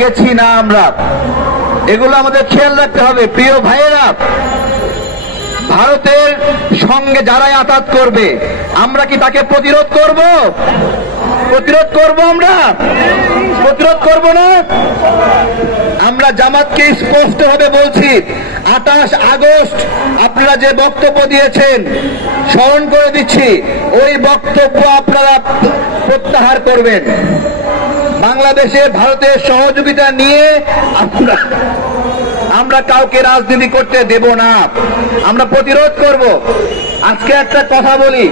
গেছি না আমরা, এগুলো আমাদের খেয়াল রাখতে হবে। প্রিয় ভাইয়েরা, ভারতের সঙ্গে যারাই আঘাত করবে আমরা কি তাকে প্রতিরোধ করব? প্রতিরোধ করব? আমরা প্রতিরোধ করব না? আমরা জামাতকে স্পষ্টভাবে বলছি, 28 আগস্ট আপনারা যে বক্তব্য দিয়েছেন স্মরণ করে দিচ্ছি, ওই বক্তব্য আপনারা প্রত্যাহার করবেন। বাংলাদেশে ভারতের সহযোগিতা নিয়ে আমরা কাউকে রাজনীতি করতে দেব না, আমরা প্রতিরোধ করব। আজকে একটা কথা বলি,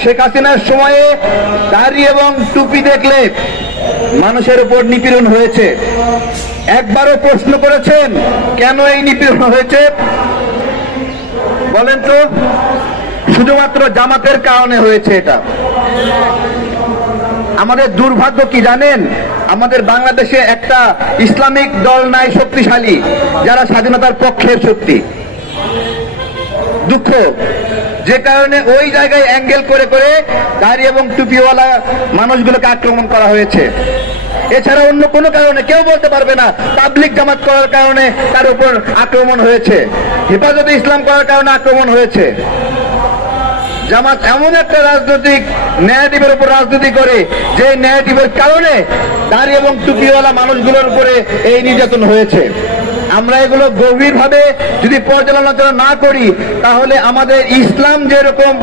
শেখ হাসিনার সময়ে দাড়ি এবং টুপি দেখলে মানুষের উপর নিপীড়ন হয়েছে। একবারও প্রশ্ন করেছেন কেন এই নিপীড়ন হয়েছে? বলেন তো। শুধুমাত্র জামাতের কারণে হয়েছে এটা। আমাদের দুর্ভাগ্য কি জানেন? আমাদের বাংলাদেশে একটা ইসলামিক দল নাই শক্তিশালী, যারা স্বাধীনতার পক্ষের শক্তি। দুঃখ, যে কারণে ওই জায়গায় অ্যাঙ্গেল করে করে দাড়ি এবং টুপিওয়ালা মানুষগুলোকে আক্রমণ করা হয়েছে। এছাড়া অন্য কোনো কারণে কেউ বলতে পারবে না তাবলিগ জামাত করার কারণে তার উপর আক্রমণ হয়েছে, হেফাজতে ইসলাম করার কারণে আক্রমণ হয়েছে। জামাত এমন একটা রাজনৈতিক ন্যারেটিভের উপর রাজনীতি করে যে ন্যারেটিভের কারণে দাড়ি এবং টুপিওয়ালা মানুষগুলোর উপরে এই নির্যাতন হয়েছে। আমরা এগুলো গভীরভাবে যদি পর্যালোচনা না করি তাহলে আমাদের ইসলাম যেরকম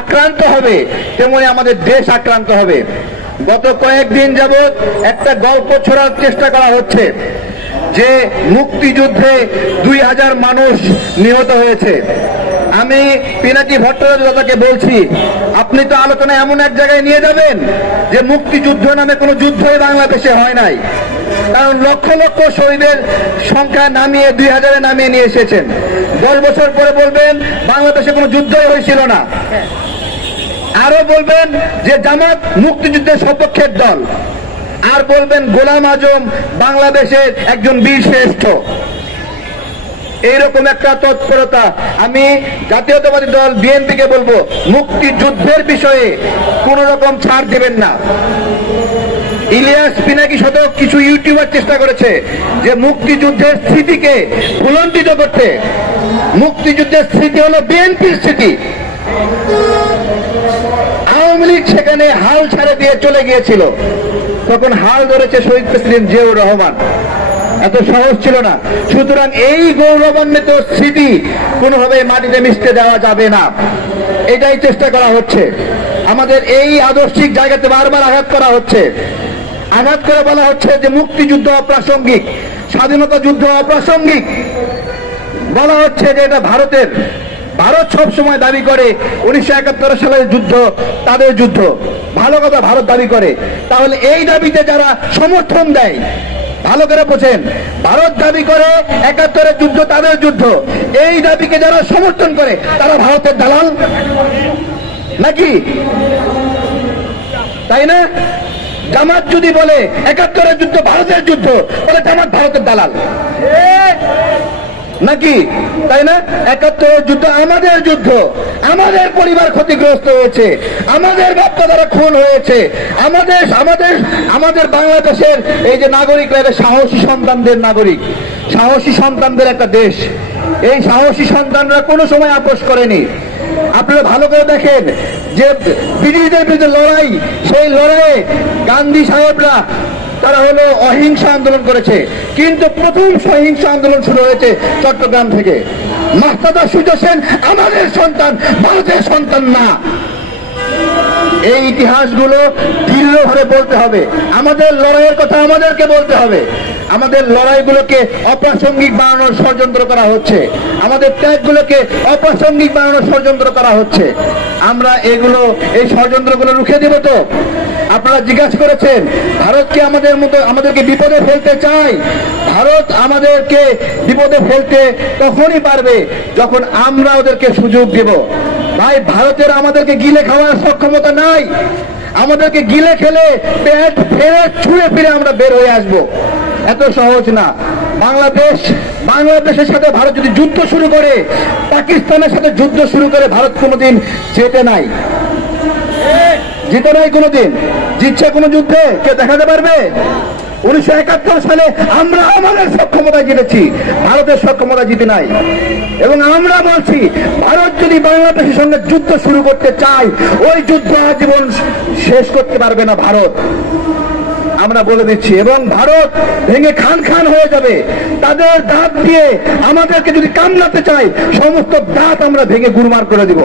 আক্রান্ত হবে তেমনি আমাদের দেশ আক্রান্ত হবে। গত কয়েকদিন যাবৎ একটা গল্প ছড়ার চেষ্টা করা হচ্ছে যে মুক্তিযুদ্ধে 2000 মানুষ নিহত হয়েছে। আমি পিনাকি ভট্টাচার্যকে বলছি, আপনি তো আলোচনা এমন এক জায়গায় নিয়ে যাবেন যে মুক্তিযুদ্ধ নামে কোনো যুদ্ধই বাংলাদেশে হয় নাই, কারণ লক্ষ লক্ষ শহীদের সংখ্যা নামিয়ে 2000-এ নামিয়ে নিয়ে এসেছেন। 10 বছর পরে বলবেন বাংলাদেশে কোনো যুদ্ধই হয়েছিল না। আরো বলবেন যে জামাত মুক্তিযুদ্ধের সপক্ষের দল, আর বলবেন গোলাম আজম বাংলাদেশের একজন বীর শ্রেষ্ঠ। এইরকম একটা তৎপরতা। আমি জাতীয়তাবাদী দল বিএনপিকে বলবো, মুক্তিযুদ্ধের বিষয়ে কোন রকম ছাড় দেবেন না। ইলিয়াস পিনাকি সহ কিছু ইউটিউবার চেষ্টা করেছে যে মুক্তিযুদ্ধের স্মৃতিকে ভুলণ্ঠিত করতে। মুক্তিযুদ্ধের স্মৃতি হলো বিএনপির স্মৃতি। আওয়ামী লীগ সেখানে হাল ছাড়ে দিয়ে চলে গিয়েছিল, তখন হাল ধরেছে শহীদ প্রেসিডেন্ট জিয়াউর রহমান। এত সহজ ছিল না। সুতরাং এই গৌরবান্বিত স্মৃতি কোনোভাবে মাটিতে মিশতে দেওয়া যাবে না, এটাই চেষ্টা করা হচ্ছে। আমাদের এই আদর্শিক জায়গাতে বারবার আঘাত করা হচ্ছে। আঘাত করে বলা হচ্ছে যে মুক্তিযুদ্ধ অপ্রাসঙ্গিক, স্বাধীনতা যুদ্ধ অপ্রাসঙ্গিক। বলা হচ্ছে যে এটা ভারতের। ভারত সব সময় দাবি করে 1971 সালের যুদ্ধ তাদের যুদ্ধ। ভালো কথা, ভারত দাবি করে। তাহলে এই দাবিতে যারা সমর্থন দেয়, ভালো করে বোঝেন, ভারত দাবি করে 71-এর যুদ্ধ তাদের যুদ্ধ। এই দাবিকে যারা সমর্থন করে তারা ভারতের দালাল নাকি? তাই না? জামাত যদি বলে 71-এর যুদ্ধ ভারতের যুদ্ধ, তাহলে জামাত ভারতের দালাল নাকি? তাই না? 71-এর যুদ্ধ আমাদের যুদ্ধ, আমাদের পরিবার ক্ষতিগ্রস্ত হয়েছে, আমাদের বাপ-দাদারা খুন হয়েছে, আমাদের বাংলাদেশের এই যে নাগরিকরা, সাহসী সন্তানদের নাগরিক, সাহসী সন্তানদের একটা দেশ। এই সাহসী সন্তানরা কোনো সময় আপোষ করেনি। আপনারা ভালো করে দেখেন যে ব্রিটিশদের বিরুদ্ধে লড়াই, সেই লড়াইয়ে গান্ধী সাহেবরা তারা হলো অহিংসা আন্দোলন করেছে, কিন্তু প্রথম সহিংস আন্দোলন শুরু হয়েছে চট্টগ্রাম থেকে। মাহতাবা সূর্য সেন আমাদের সন্তান, ভারতের সন্তান না। এই ইতিহাসগুলো দৃঢ়ভাবে বলতে হবে। আমাদের লড়াইয়ের কথা আমাদেরকে বলতে হবে। আমাদের লড়াইগুলোকে অপ্রাসঙ্গিক বানানোর ষড়যন্ত্র করা হচ্ছে, আমাদের ত্যাগগুলোকে অপ্রাসঙ্গিক বানানোর ষড়যন্ত্র করা হচ্ছে। আমরা এই ষড়যন্ত্রগুলো রুখে দেব তো? আপনারা জিজ্ঞাসা করেছেন ভারতকে আমাদেরকে বিপদে ফেলতে চায়। ভারত আমাদেরকে বিপদে ফেলতে তখনই পারবে যখন আমরা ওদেরকে সুযোগ দেব। ভাই, ভারতের আমাদেরকে গিলে খাওয়ার সক্ষমতা নাই। আমাদেরকে গিলে খেলে পেট ফেরে ছুঁড়ে ফিরে আমরা বের হয়ে আসবো, এত সহজ না। বাংলাদেশের সাথে ভারত যদি যুদ্ধ শুরু করে, পাকিস্তানের সাথে যুদ্ধ শুরু করে, ভারত কোনোদিন জিতে নাই কোনোদিন। জিতছে কোনো যুদ্ধে কে দেখাতে পারবে? 1971 সালে আমরা আমাদের সক্ষমতা জিতেছি, ভারতের সক্ষমতা জিতে নাই। এবং আমরা বলছি, ভারত যদি বাংলাদেশের সঙ্গে যুদ্ধ শুরু করতে চায়, ওই যুদ্ধ আজীবন শেষ করতে পারবে না ভারত, আমরা বলে দিচ্ছি। এবং ভারত ভেঙে খান খান হয়ে যাবে। তাদের দাঁত দিয়ে আমাদেরকে যদি কামড়াতে চায়, সমস্ত দাঁত আমরা ভেঙে গুরমার করে দিব।